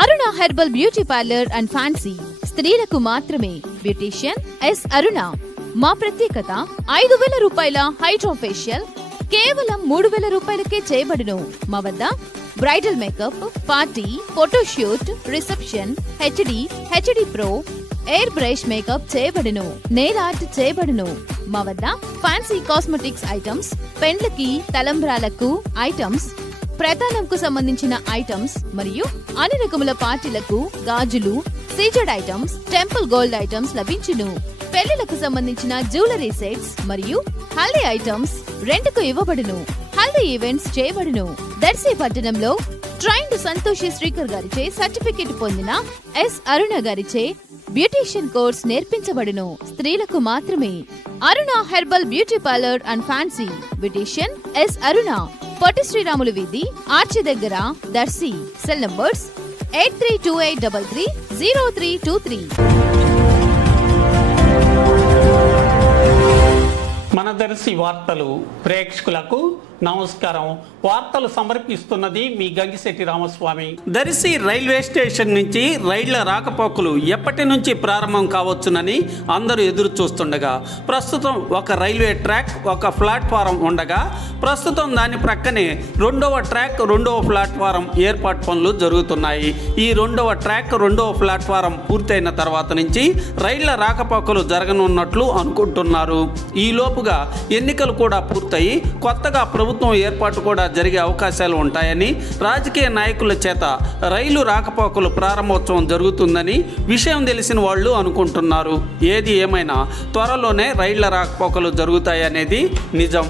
Aruna herbal beauty parlour and fancy స్త్రీలకు మాత్రమే. Beautician S అరుణ. మా ప్రత్యేకత 5,000 రూపాయల హైడ్రో ఫేషియల్ కేవలం 3,000 రూపాయలకే చేయబడును. మా వద్ద bridal makeup, party, photoshoot, reception, HD pro, air brush makeup చేయబడును. నెయిల్ ఆర్ట్ చేయబడును. మా వద్ద ఫ్యాన్సీ కాస్మెటిక్స్ ఐటమ్స్, పెండ్లకి, తలంబ్రాలకు ఐటమ్స్, ప్రధానంకు సంబంధించిన ఐటమ్స్ మరియు అన్ని రకముల పార్టీలకు గాజులు, CZ items, temple gold items లభించును. పెళ్లిలకు సంబంధించిన జ్యువెలరీ సెట్స్ మరియు హల్దీ ఐటమ్స్ రెంట్కు ఇవ్వబడును. హల్దీ ఈవెంట్స్ చేయబడును. దర్శి పట్టణంలో ట్రైన్డ్ సంతోషి శ్రీకర్ గారిచే సర్టిఫికెట్ పొందిన ఎస్ అరుణ గారిచే బ్యూటీషియన్ కోర్స్ నేర్పించబడును. స్త్రీలకు మాత్రమే. Aruna herbal beauty parlour and fancy. Beautician S Aruna. Potti Sriramulu వీధి, ఆర్చి దగ్గర, దర్శి. Cell numbers 8328330323. మన దర్శి వార్తలు ప్రేక్షకులకు నమస్కారం. వార్తలు సమర్పిస్తున్నది మీ గంగిశెట్టి రామస్వామి. దర్శి రైల్వే స్టేషన్ నుంచి రైళ్ల రాకపోకలు ఎప్పటి నుంచి ప్రారంభం కావచ్చునని అందరూ ఎదురు చూస్తుండగా ప్రస్తుతం ఒక రైల్వే ట్రాక్, ఒక ప్లాట్ఫారం ఉండగా ప్రస్తుతం దాని ప్రక్కనే రెండవ ట్రాక్, రెండవ ప్లాట్ఫారం ఏర్పాటు పనులు జరుగుతున్నాయి. ఈ రెండవ ట్రాక్, రెండవ ప్లాట్ఫారం పూర్తయిన తర్వాత నుంచి రైళ్ల రాకపోకలు జరగనున్నట్లు అనుకుంటున్నారు. ఈ లోపుగా ఎన్నికలు కూడా పూర్తయి కొత్తగా ప్రభుత్వం ఏర్పాటు కూడా జరిగే అవకాశాలు ఉంటాయని, రాజకీయ నాయకుల చేత రైలు రాకపోకలు ప్రారంభోత్సవం జరుగుతుందని విషయం తెలిసిన వాళ్ళు అనుకుంటున్నారు. ఏది ఏమైనా త్వరలోనే రైళ్ల రాకపోకలు జరుగుతాయనేది నిజం.